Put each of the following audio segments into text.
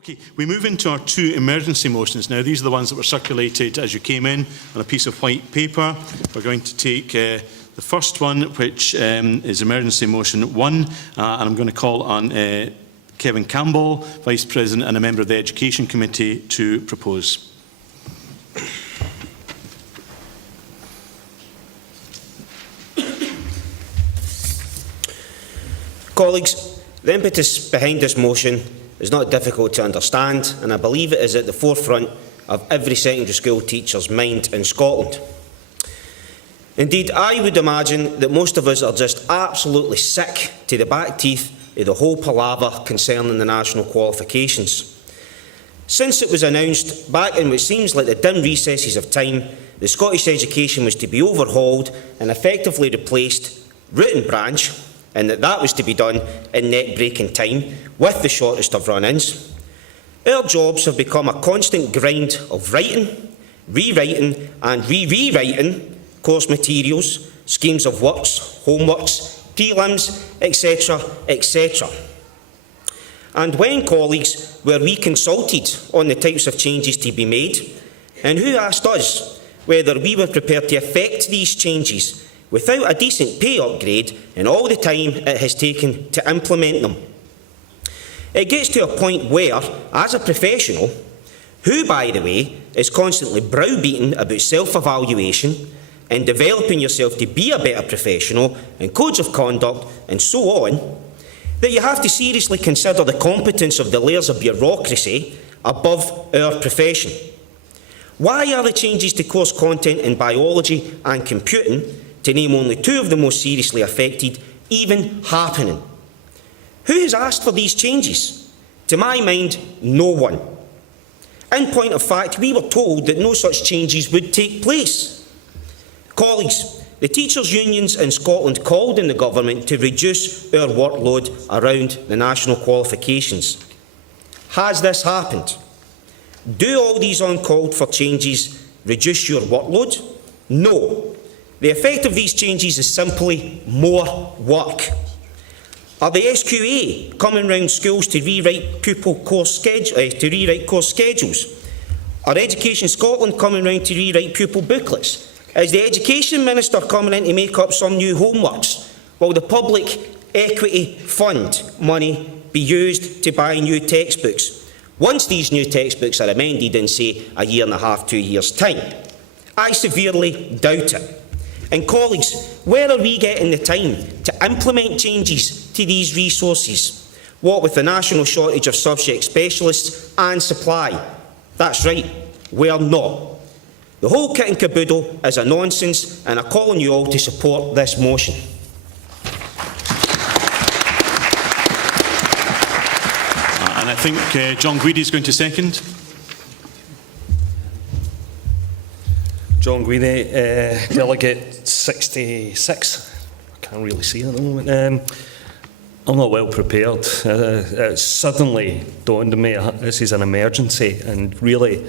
Okay, we move into our two emergency motions now. These are the ones that were circulated as you came in on a piece of white paper. We're going to take the first one, which is emergency motion 1, and I'm going to call on Kevin Campbell, Vice President and a member of the Education Committee, to propose. Colleagues, the impetus behind this motion is not difficult to understand, and I believe it is at the forefront of every secondary school teacher's mind in Scotland. Indeed, I would imagine that most of us are just absolutely sick to the back teeth of the whole palaver concerning the national qualifications. Since it was announced back in what seems like the dim recesses of time that Scottish education was to be overhauled and effectively replaced root and branch, and that was to be done in neck-breaking time with the shortest of run-ins, our jobs have become a constant grind of writing, rewriting and re-rewriting course materials, schemes of works, homeworks, prelims, etc., etc. And when, colleagues, were we consulted on the types of changes to be made, and who asked us whether we were prepared to effect these changes without a decent pay upgrade and all the time it has taken to implement them? It gets to a point where, as a professional, who, by the way, is constantly browbeaten about self-evaluation and developing yourself to be a better professional and codes of conduct and so on, that you have to seriously consider the competence of the layers of bureaucracy above our profession. Why are the changes to course content in biology and computing, to name only two of the most seriously affected, even happening? Who has asked for these changes? To my mind, no one. In point of fact, we were told that no such changes would take place. Colleagues, the teachers' unions in Scotland called on the government to reduce our workload around the national qualifications. Has this happened? Do all these uncalled for changes reduce your workload? No. The effect of these changes is simply more work. Are the SQA coming round schools to rewrite course schedules? Are Education Scotland coming round to rewrite pupil booklets? Is the Education Minister coming in to make up some new homeworks? Will the Public Equity Fund money be used to buy new textbooks once these new textbooks are amended in, say, a year and a half, 2 years' time? I severely doubt it. And colleagues, where are we getting the time to implement changes to these resources? What with the national shortage of subject specialists and supply? That's right, we're not. The whole kit and caboodle is a nonsense, and I call on you all to support this motion. And I think John Guidi is going to second. John Guidi, Delegate 66. I can't really see it at the moment. I'm not well prepared. It suddenly dawned on me this is an emergency, and really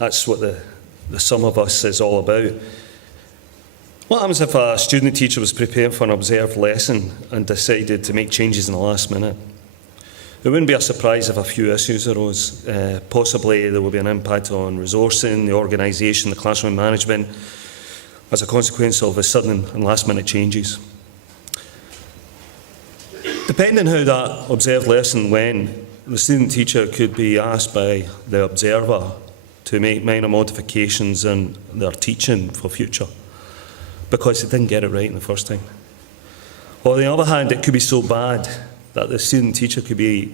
that's what the sum of us is all about. What happens if a student teacher was preparing for an observed lesson and decided to make changes in the last minute? It wouldn't be a surprise if a few issues arose. Possibly there will be an impact on resourcing, the organisation, the classroom management, as a consequence of the sudden and last-minute changes. Depending on how that observed lesson went, the student teacher could be asked by the observer to make minor modifications in their teaching for future, because they didn't get it right in the first time. Or on the other hand, it could be so bad that the student teacher could be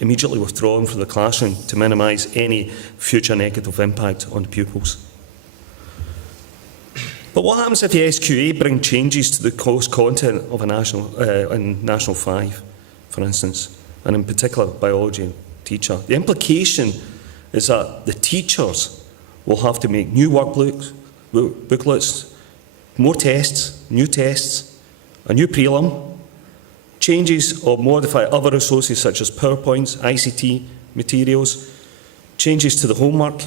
immediately withdrawn from the classroom to minimise any future negative impact on the pupils. But what happens if the SQA bring changes to the course content of a in National 5, for instance, and in particular biology teacher? The implication is that the teachers will have to make new booklets, more tests, new tests, a new prelim, changes or modify other resources such as PowerPoints, ICT materials, changes to the homework.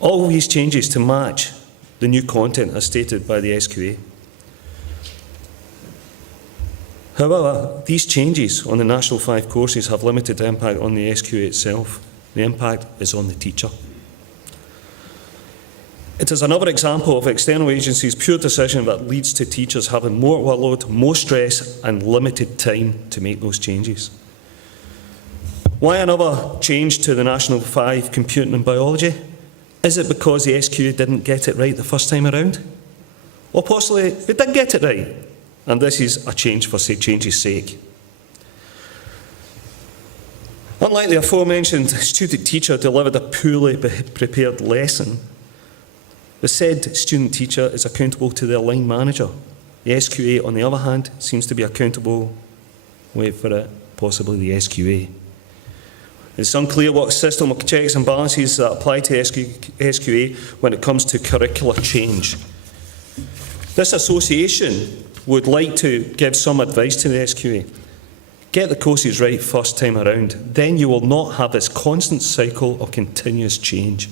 All these changes to match the new content as stated by the SQA. However, these changes on the National 5 courses have limited impact on the SQA itself. The impact is on the teacher. It is another example of external agencies' pure decision that leads to teachers having more workload, more stress and limited time to make those changes. Why another change to the National 5 computing and biology? Is it because the SQA didn't get it right the first time around? Or possibly it did get it right, and this is a change for change's sake. Unlike the aforementioned student teacher delivered a poorly prepared lesson, the said student teacher is accountable to their line manager. The SQA, on the other hand, seems to be accountable, wait for it, possibly the SQA. It's unclear what system of checks and balances that apply to SQA when it comes to curricular change. This association would like to give some advice to the SQA. Get the courses right first time around, then you will not have this constant cycle of continuous change.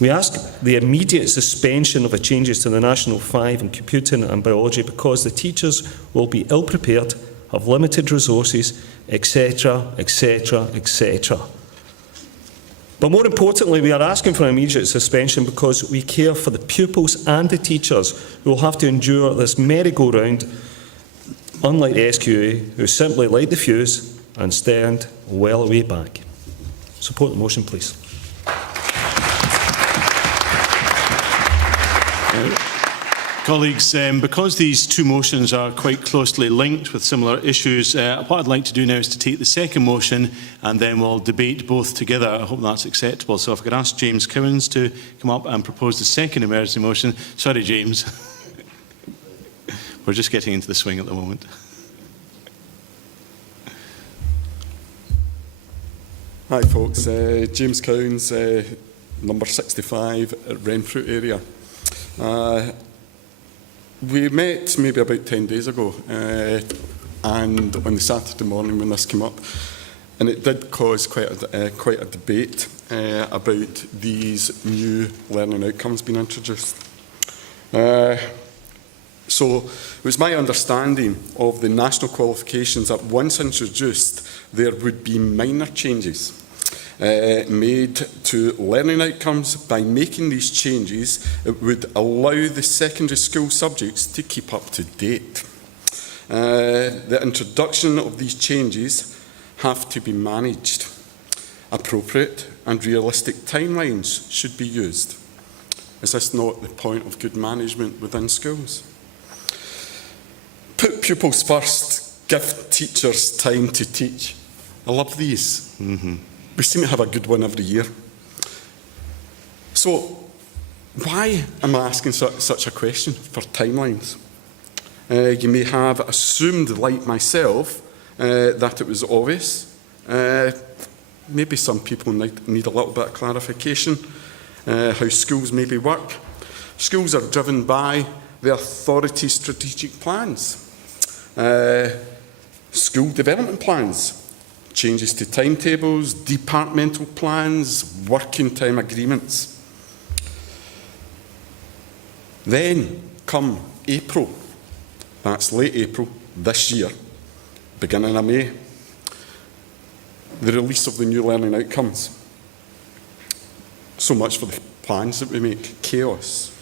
We ask the immediate suspension of the changes to the National 5 in computing and biology because the teachers will be ill-prepared, have limited resources, etc., etc., etc. But more importantly, we are asking for an immediate suspension because we care for the pupils and the teachers who will have to endure this merry-go-round, unlike the SQA, who simply light the fuse and stand well away back. Support the motion, please. Colleagues, because these two motions are quite closely linked with similar issues, what I'd like to do now is to take the second motion and then we'll debate both together. I hope that's acceptable. So if I could ask James Cowans to come up and propose the second emergency motion. Sorry, James. We're just getting into the swing at the moment. Hi folks, James Cowans, number 65 at Renfrew area. We met maybe about 10 days ago and on the Saturday morning when this came up, and it did cause quite a debate about these new learning outcomes being introduced. So it was my understanding of the national qualifications that once introduced there would be minor changes made to learning outcomes. By making these changes, it would allow the secondary school subjects to keep up to date. The introduction of these changes have to be managed. Appropriate and realistic timelines should be used. Is this not the point of good management within schools? Put pupils first, give teachers time to teach. I love these. We seem to have a good one every year. So, why am I asking such a question for timelines? You may have assumed, like myself, that it was obvious. Maybe some people need a little bit of clarification, how schools maybe work. Schools are driven by the authority's strategic plans, school development plans, changes to timetables, departmental plans, working time agreements. Then come April, that's late April this year, beginning of May, the release of the new learning outcomes. So much for the plans that we make. Chaos.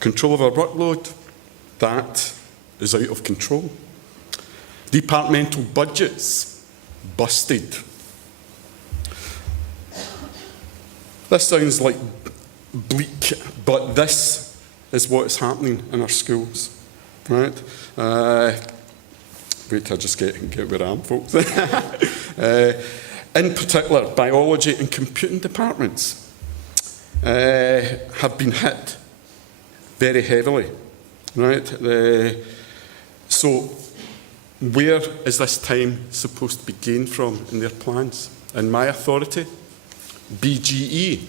Control of our workload, that is out of control. Departmental budgets, busted. This sounds like bleak, but this is what is happening in our schools, right? Wait till I just get where I am, folks. In particular, biology and computing departments have been hit very heavily, right? So, where is this time supposed to be gained from in their plans? In my authority, BGE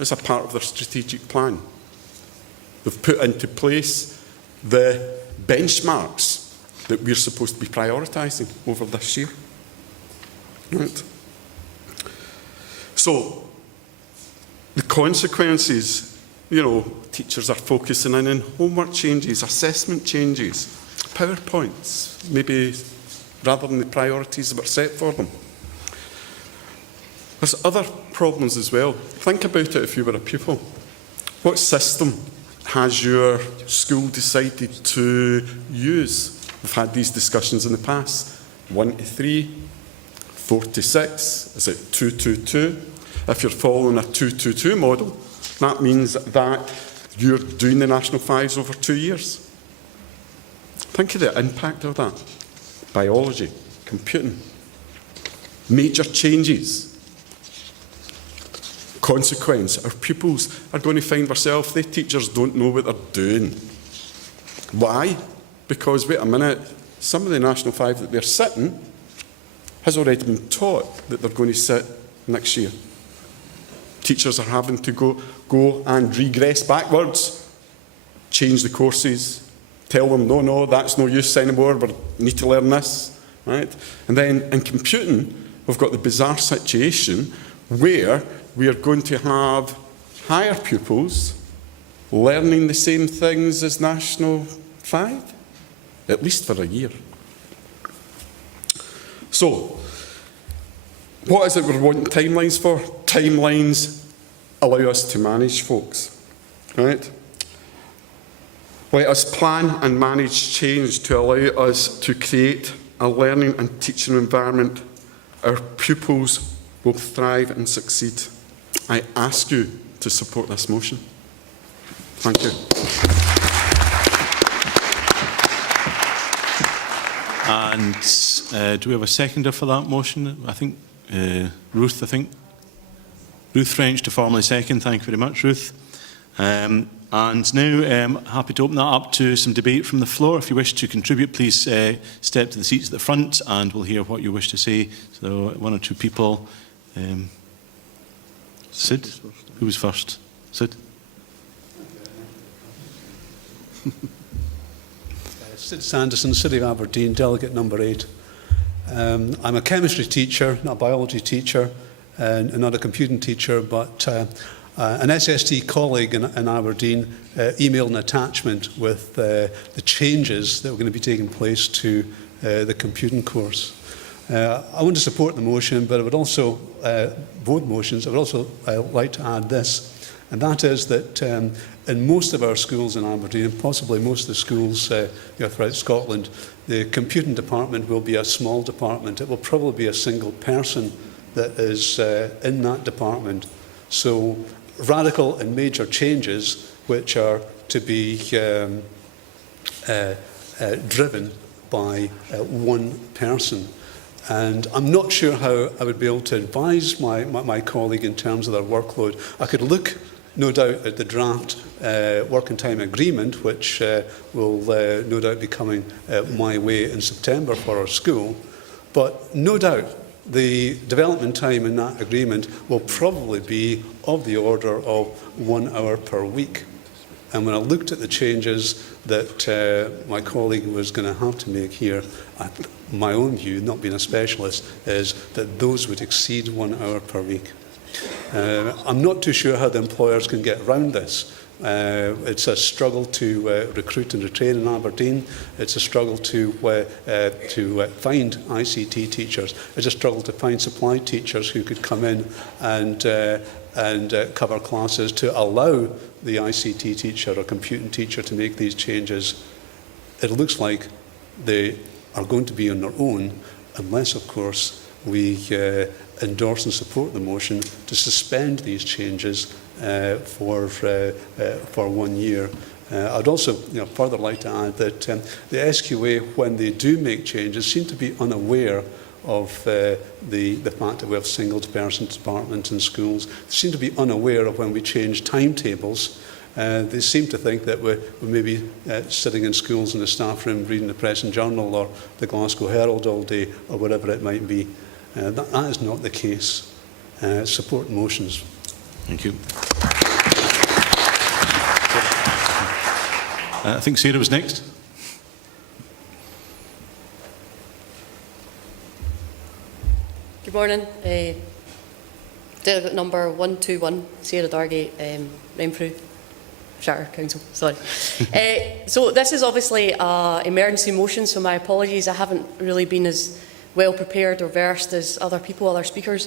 is a part of their strategic plan. They've put into place the benchmarks that we're supposed to be prioritising over this year. Right? So, the consequences, teachers are focusing in on homework changes, assessment changes, PowerPoints, maybe rather than the priorities that were set for them. There's other problems as well. Think about it if you were a pupil. What system has your school decided to use? We've had these discussions in the past. 1 to 3, 4 to 6, is it 2 to 2? If you're following a 2 to 2 model, that means that you're doing the National Fives over 2 years. Think of the impact of that. Biology, computing, major changes. Consequence, our pupils are going to find themselves, their teachers don't know what they're doing. Why? Because, wait a minute, some of the National Five that they're sitting has already been taught that they're going to sit next year. Teachers are having to go and regress backwards, change the courses, tell them, no, that's no use anymore, we need to learn this, right? And then in computing, we've got the bizarre situation where we are going to have higher pupils learning the same things as National 5, at least for a year. So, what is it we're wanting timelines for? Timelines allow us to manage, folks, right? Let us plan and manage change to allow us to create a learning and teaching environment our pupils will thrive and succeed. I ask you to support this motion. Thank you. And do we have a seconder for that motion? I think Ruth, Ruth French to formally second. Thank you very much, Ruth. And now, happy to open that up to some debate from the floor. If you wish to contribute, please step to the seats at the front and we'll hear what you wish to say. So, one or two people. Sid? Who was first? Sid? Sid Sanderson, City of Aberdeen, delegate number 8. I'm a chemistry teacher, not a biology teacher, and not a computing teacher, but an SST colleague in Aberdeen emailed an attachment with the changes that were going to be taking place to the computing course. I want to support the motion, but I would also, both motions, I would also like to add this, and that is that in most of our schools in Aberdeen, and possibly most of the schools throughout Scotland, the computing department will be a small department. It will probably be a single person that is in that department. So radical and major changes which are to be driven by one person. And I'm not sure how I would be able to advise my colleague in terms of their workload. I could look, no doubt, at the draft working time agreement, which will no doubt be coming my way in September for our school. But no doubt the development time in that agreement will probably be of the order of 1 hour per week. And when I looked at the changes that my colleague was going to have to make here, my own view, not being a specialist, is that those would exceed 1 hour per week. I'm not too sure how the employers can get around this. It's a struggle to recruit and retrain in Aberdeen. It's a struggle to find ICT teachers. It's a struggle to find supply teachers who could come in and cover classes to allow the ICT teacher or computing teacher to make these changes. It looks like they are going to be on their own, unless, of course, we endorse and support the motion to suspend these changes for 1 year. I'd also further like to add that the SQA, when they do make changes, seem to be unaware of the fact that we have single-person departments in schools. They seem to be unaware of when we change timetables. They seem to think that we may be sitting in schools in the staff room reading the Press and Journal or the Glasgow Herald all day or whatever it might be. That is not the case. Support motions. Thank you. I think Sarah was next. Good morning. Delegate number 121, Sarah Dargate, Renfrew. Shire Council, sorry. So this is obviously an emergency motion, so my apologies. I haven't really been as well prepared or versed as other people, other speakers.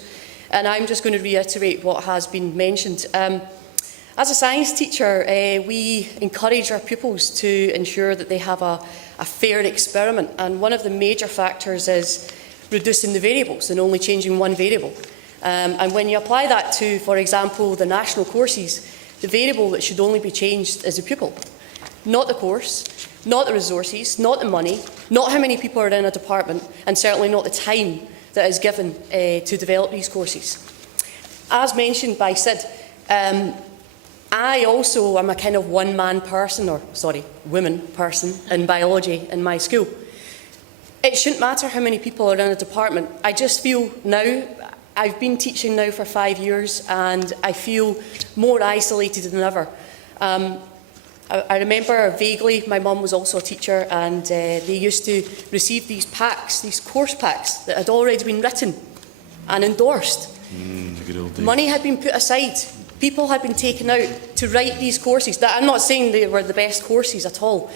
And I'm just going to reiterate what has been mentioned. As a science teacher, we encourage our pupils to ensure that they have a fair experiment. And one of the major factors is reducing the variables and only changing one variable. And when you apply that to, for example, the national courses, the variable that should only be changed is the pupil, not the course, not the resources, not the money, not how many people are in a department, and certainly not the time that is given to develop these courses. As mentioned by Sid, I also am a kind of one-man person, or sorry, woman person in biology in my school. It shouldn't matter how many people are in a department. I just feel now, I've been teaching now for 5 years, and I feel more isolated than ever. I remember vaguely, my mum was also a teacher, and they used to receive these packs, these course packs that had already been written and endorsed. Good old days. Money had been put aside. People had been taken out to write these courses. I'm not saying they were the best courses at all.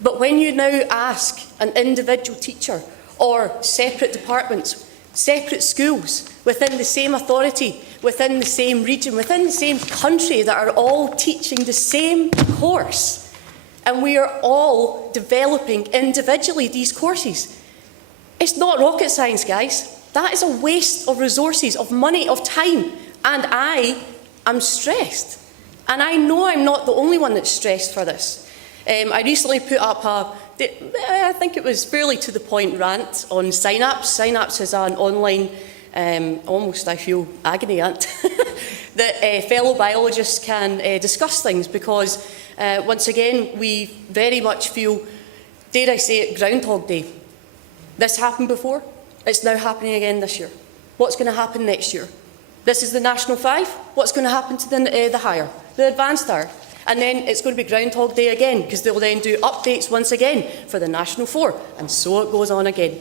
But when you now ask an individual teacher or separate departments, separate schools within the same authority, within the same region, within the same country that are all teaching the same course, and we are all developing individually these courses, it's not rocket science, guys. That is a waste of resources, of money, of time. And I am stressed. And I know I'm not the only one that's stressed for this. I recently put up I think it was fairly to the point rant on Synapse. Synapse is an online, almost I feel agony aunt, that fellow biologists can discuss things, because once again we very much feel, dare I say it, Groundhog Day. This happened before, it's now happening again this year. What's going to happen next year? This is the National 5, what's going to happen to the higher, the advanced higher? And then it's going to be Groundhog Day again, because they'll then do updates once again for the National 4, and so it goes on again.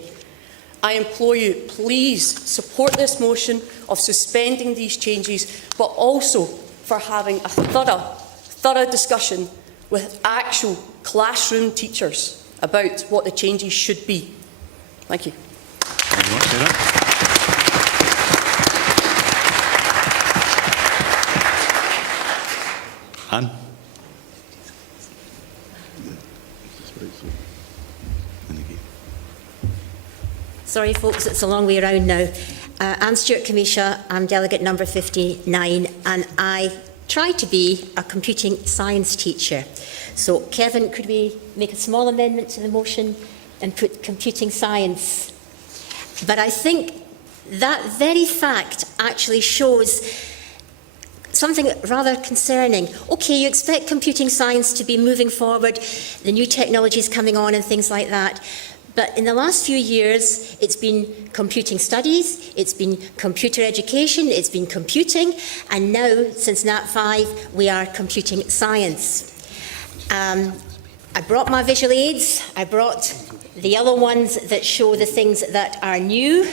I implore you, please support this motion of suspending these changes, but also for having a thorough discussion with actual classroom teachers about what the changes should be. Thank you. Thank you very much, Sarah. Anne? Sorry, folks, it's a long way around now. I'm Stuart Kamisha, I'm delegate number 59, and I try to be a computing science teacher. So, Kevin, could we make a small amendment to the motion and put computing science? But I think that very fact actually shows something rather concerning. Okay, you expect computing science to be moving forward, the new technologies coming on and things like that. But in the last few years, it's been computing studies, it's been computer education, it's been computing, and now, since Nat 5, we are computing science. I brought my visual aids, I brought the yellow ones that show the things that are new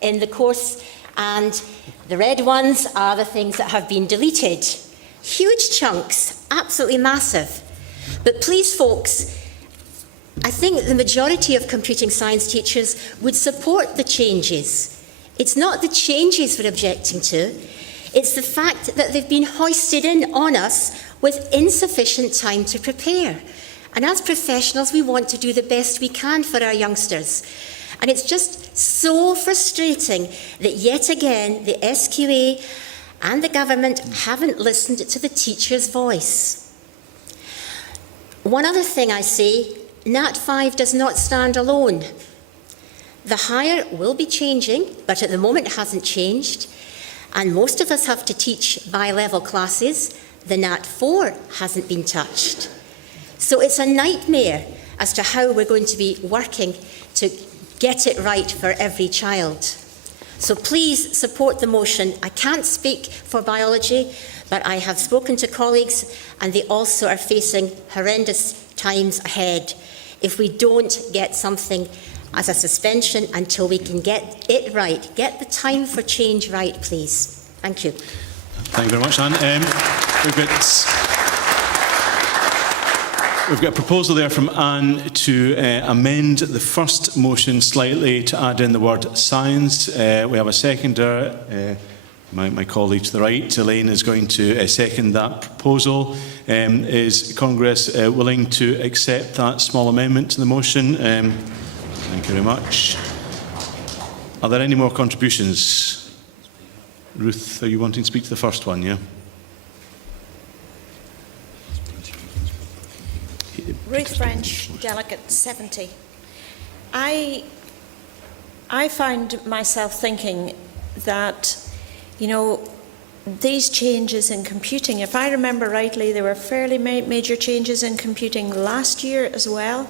in the course, and the red ones are the things that have been deleted. Huge chunks, absolutely massive. But please, folks, I think the majority of computing science teachers would support the changes. It's not the changes we're objecting to, it's the fact that they've been hoisted in on us with insufficient time to prepare. And as professionals, we want to do the best we can for our youngsters. And it's just so frustrating that yet again the SQA and the government haven't listened to the teacher's voice. One other thing I say, Nat 5 does not stand alone. The higher will be changing, but at the moment it hasn't changed. And most of us have to teach bi-level classes. The Nat 4 hasn't been touched. So it's a nightmare as to how we're going to be working to get it right for every child. So please support the motion. I can't speak for biology, but I have spoken to colleagues and they also are facing horrendous times ahead if we don't get something as a suspension until we can get it right. Get the time for change right, please. Thank you. Thank you very much, Anne. We've got We've got a proposal there from Anne to amend the first motion slightly to add in the word science. We have a seconder. My colleague to the right, Elaine, is going to second that proposal. Is Congress willing to accept that small amendment to the motion? Thank you very much. Are there any more contributions? Ruth, are you wanting to speak to the first one, yeah? Ruth French, Delegate 70. I find myself thinking that, you know, these changes in computing, if I remember rightly, there were fairly major changes in computing last year as well.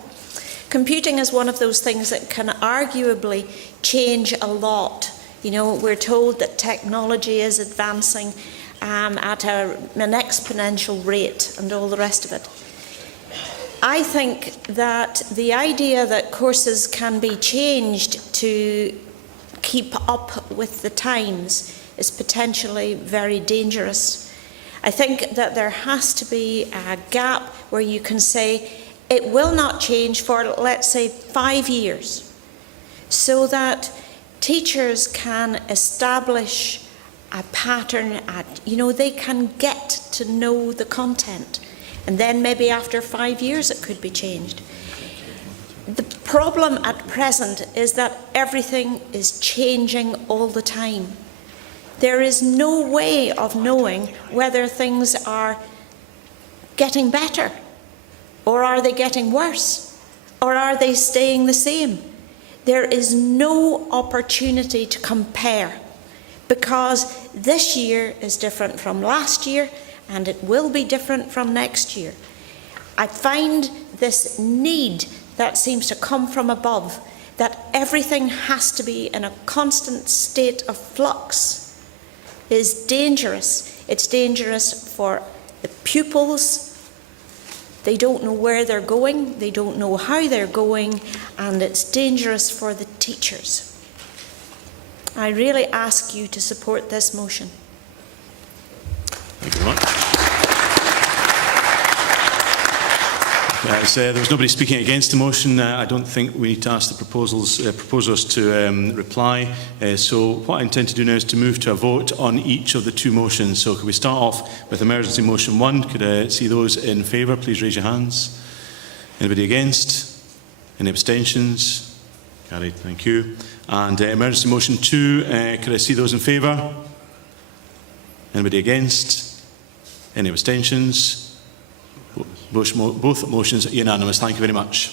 Computing is one of those things that can arguably change a lot. You know, we're told that technology is advancing at an exponential rate and all the rest of it. I think that the idea that courses can be changed to keep up with the times is potentially very dangerous. I think that there has to be a gap where you can say it will not change for, let's say, 5 years, so that teachers can establish a pattern, they can get to know the content. And then maybe after 5 years it could be changed. The problem at present is that everything is changing all the time. There is no way of knowing whether things are getting better, or are they getting worse, or are they staying the same. There is no opportunity to compare, because this year is different from last year, and it will be different from next year. I find this need that seems to come from above, that everything has to be in a constant state of flux, is dangerous. It's dangerous for the pupils. They don't know where they're going, they don't know how they're going, and it's dangerous for the teachers. I really ask you to support this motion. Thank you very much. As there was nobody speaking against the motion, I don't think we need to ask the proposers to reply. So what I intend to do now is to move to a vote on each of the two motions. So could we start off with emergency motion 1? Could I see those in favour? Please raise your hands. Anybody against? Any abstentions? Carried, thank you. And emergency motion 2, could I see those in favour? Anybody against? Any abstentions? Both motions are unanimous. Thank you very much.